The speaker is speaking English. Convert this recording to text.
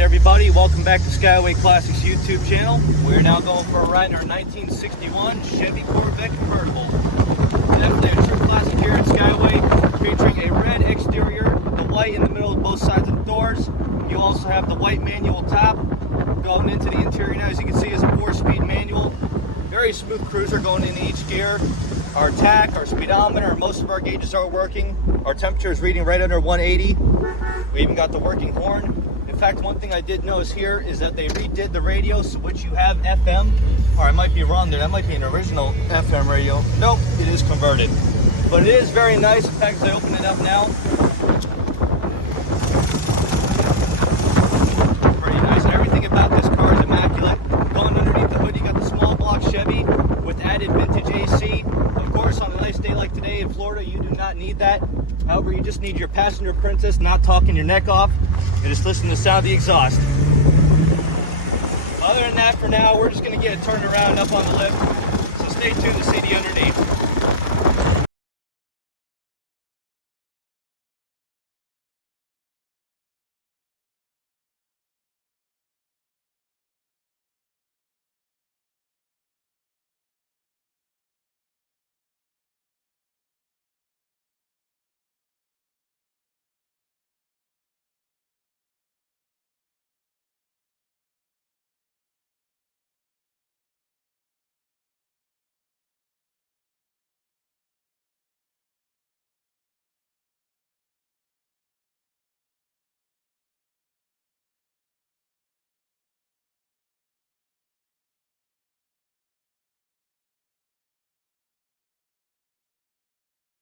Alright everybody, welcome back to Skyway Classics YouTube channel. We're now going for a ride in our 1961 Chevy Corvette convertible. Definitely a true classic here at Skyway, featuring a red exterior, the white in the middle of both sides of the doors. You also have the white manual top. Going into the interior now, as you can see, is a 4-speed manual. Very smooth cruiser going into each gear. Our tach, our speedometer, most of our gauges are working. Our temperature is reading right under 180. We even got the working horn. In fact, one thing I did notice here is that they redid the radio, so which you have FM, or I might be wrong there, that might be an original FM radio. Nope, it is converted. But it is very nice. In fact, as I open it up now, pretty nice. Everything about this car is immaculate. Going underneath the hood, you got the small block Chevy with added vintage AC. Of course, on a nice day like today in Florida, you do not need that. However, you just need your passenger princess not talking your neck off and just listen to the sound of the exhaust. Other than that, for now, we're just going to get it turned around up on the lift. So stay tuned to see the underneath.